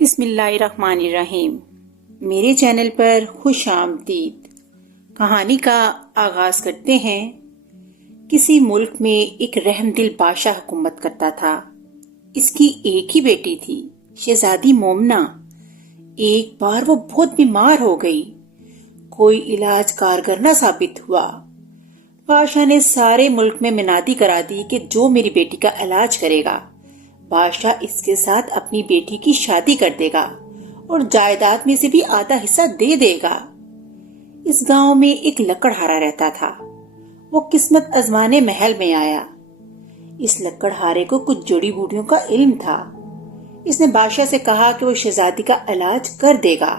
بسم اللہ الرحمن الرحیم۔ میرے چینل پر خوش آمدید۔ کہانی کا آغاز کرتے ہیں۔ کسی ملک میں ایک رحم دل بادشاہ حکومت کرتا تھا۔ اس کی ایک ہی بیٹی تھی، شہزادی مومنہ۔ ایک بار وہ بہت بیمار ہو گئی، کوئی علاج کارگر نہ ثابت ہوا۔ بادشاہ نے سارے ملک میں منادی کرا دی کہ جو میری بیٹی کا علاج کرے گا، بادشاہ اس کے ساتھ اپنی بیٹی کی شادی کر دے گا اور جائیداد میں سے بھی آدھا حصہ دے دے گا۔ اس گاؤں میں ایک لکڑہارا رہتا تھا۔ وہ قسمت آزمانے محل میں آیا۔ اس لکڑہارے کو کچھ جڑی بوٹیوں کا علم تھا۔ اس نے بادشاہ سے کہا کہ وہ شہزادی کا علاج کر دے گا،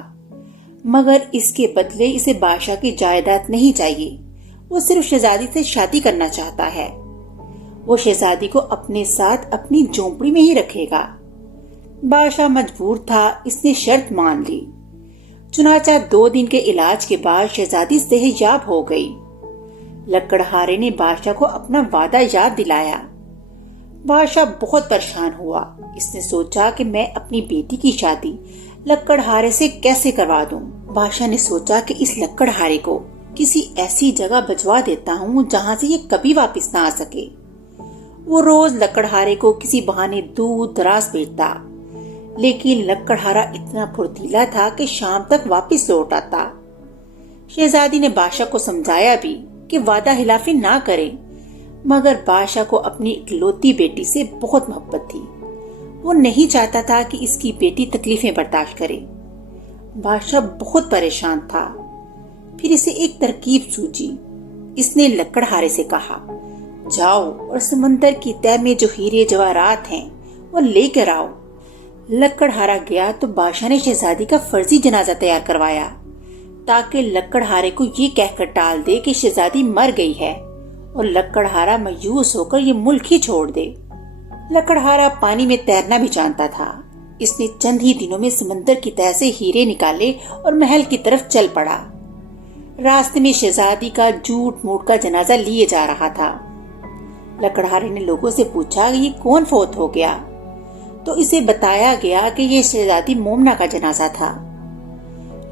مگر اس کے بدلے اسے بادشاہ کی جائیداد نہیں چاہیے۔ وہ صرف شہزادی سے شادی کرنا چاہتا ہے۔ وہ شہزادی کو اپنے ساتھ اپنی جھونپڑی میں ہی رکھے گا۔ بادشاہ مجبور تھا، اس نے شرط مان لی۔ چنانچہ 2 دن کے علاج کے بعد شہزادی صحت یاب ہو گئی۔ لکڑہارے نے بادشاہ کو اپنا وعدہ یاد دلایا۔ بادشاہ بہت پریشان ہوا۔ اس نے سوچا کہ میں اپنی بیٹی کی شادی لکڑہارے سے کیسے کروا دوں۔ بادشاہ نے سوچا کہ اس لکڑہارے کو کسی ایسی جگہ بھجوا دیتا ہوں جہاں سے یہ کبھی واپس نہ آ سکے۔ وہ روز لکڑہارے کو کسی بہانے دور دراز بھیجتا، لیکن لکڑہارا اتنا پھرتیلا تھا کہ شام تک واپس لوٹ آتا۔ شہزادی نے بادشاہ کو سمجھایا بھی کہ وعدہ خلافی نہ کرے، مگر بادشاہ کو اپنی اکلوتی بیٹی سے بہت محبت تھی۔ وہ نہیں چاہتا تھا کہ اس کی بیٹی تکلیفیں برداشت کرے۔ بادشاہ بہت پریشان تھا۔ پھر اسے ایک ترکیب سوجی۔ اس نے لکڑہارے سے کہا، جاؤ اور سمندر کی تہ میں جو ہیرے جواہرات ہیں وہ لے کر آؤ۔ لکڑہارا گیا تو بادشاہ نے شہزادی کا فرضی جنازہ تیار کروایا، تاکہ لکڑہارے کو یہ کہہ کر ٹال دے کہ شہزادی مر گئی ہے اور لکڑہارا مایوس ہو کر یہ ملک ہی چھوڑ دے۔ لکڑہارا پانی میں تیرنا بھی جانتا تھا۔ اس نے چند ہی دنوں میں سمندر کی تہ سے ہیرے نکالے اور محل کی طرف چل پڑا۔ راستے میں شہزادی کا جھوٹ موٹ کا جنازہ لیے جا رہا تھا۔ لکڑہارے نے لوگوں سے پوچھا کہ یہ کون فوت ہو گیا، تو اسے بتایا گیا کہ یہ شہزادی مومنہ کا جنازہ تھا۔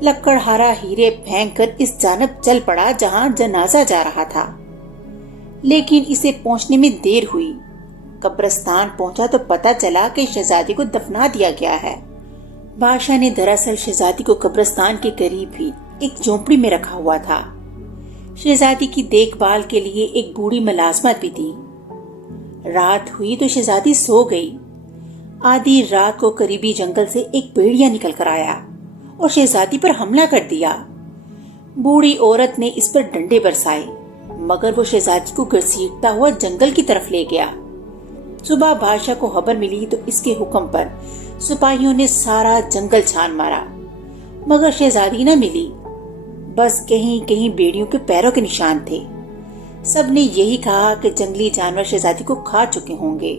لکڑہارا ہیرے پھینک کر اس جانب چل پڑا جہاں جنازہ جا رہا تھا، لیکن اسے پہنچنے میں دیر ہوئی۔ قبرستان پہنچا تو پتہ چلا کہ شہزادی کو دفنا دیا گیا ہے۔ بادشاہ نے دراصل شہزادی کو قبرستان کے قریب ہی ایک جھونپڑی میں رکھا ہوا تھا۔ شہزادی کی دیکھ بھال کے لیے ایک بوڑھی ملازمت بھی تھی۔ رات ہوئی تو شہزادی سو گئی۔ آدھی رات کو قریبی جنگل سے ایک بھیڑیا نکل کر آیا اور شہزادی پر حملہ کر دیا۔ بوڑھی عورت نے اس پر ڈنڈے برسائے، مگر وہ شہزادی کو گھسیٹتا ہوا جنگل کی طرف لے گیا۔ صبح بادشاہ کو خبر ملی تو اس کے حکم پر سپاہیوں نے سارا جنگل چھان مارا، مگر شہزادی نہ ملی۔ بس کہیں کہیں بیڑیوں کے پیروں کے نشان تھے۔ سب نے یہی کہا کہ جنگلی جانور شہزادی کو کھا چکے ہوں گے۔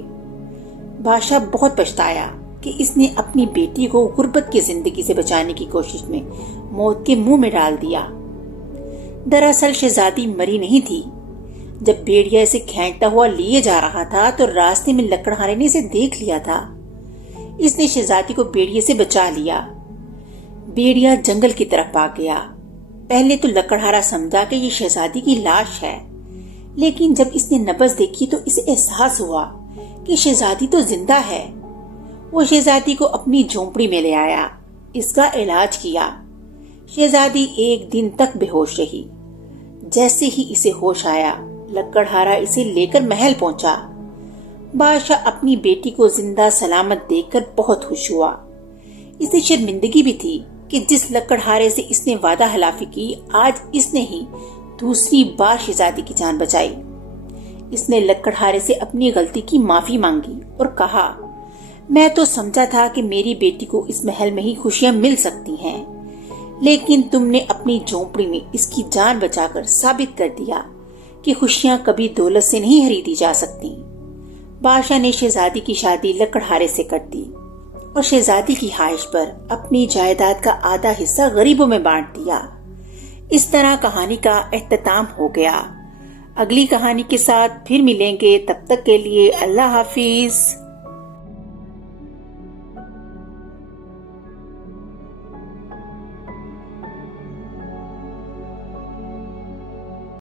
بادشاہ بہت پچھتایا کہ اس نے اپنی بیٹی کو غربت کی زندگی سے بچانے کی کوشش میں موت کے منہ میں ڈال دیا۔ دراصل شہزادی مری نہیں تھی۔ جب بیڑیا اسے کھینچتا ہوا لیے جا رہا تھا تو راستے میں لکڑہارے نے اسے دیکھ لیا تھا۔ اس نے شہزادی کو بیڑیے سے بچا لیا۔ بیڑیا جنگل کی طرف بھاگ گیا۔ پہلے تو لکڑہارا سمجھا کہ یہ شہزادی کی لاش ہے، لیکن جب اس نے نبض دیکھی تو اسے احساس ہوا کہ شہزادی تو زندہ ہے۔ وہ شہزادی کو اپنی جھونپڑی میں لے آیا، اس کا علاج کیا۔ شہزادی 1 دن تک بے ہوش رہی۔ جیسے ہی اسے ہوش آیا، لکڑہارا اسے لے کر محل پہنچا۔ بادشاہ اپنی بیٹی کو زندہ سلامت دیکھ کر بہت خوش ہوا۔ اسے شرمندگی بھی تھی کہ جس لکڑہارے سے اس نے وعدہ خلافی کی، آج اس نے ہی دوسری بار شہزادی کی جان بچائی۔ اس نے لکڑہارے سے اپنی غلطی کی معافی مانگی اور کہا، میں تو سمجھا تھا کہ میری بیٹی کو اس محل میں ہی خوشیاں مل سکتی ہیں، لیکن تم نے اپنی جھونپڑی میں اس کی جان بچا کر ثابت کر دیا کہ خوشیاں کبھی دولت سے نہیں خریدی جا سکتی۔ بادشاہ نے شہزادی کی شادی لکڑہارے سے کر دی اور شہزادی کی خواہش پر اپنی جائیداد کا آدھا حصہ غریبوں میں بانٹ دیا۔ اس طرح کہانی کا اختتام ہو گیا۔ اگلی کہانی کے ساتھ پھر ملیں گے، تب تک کے لیے اللہ حافظ۔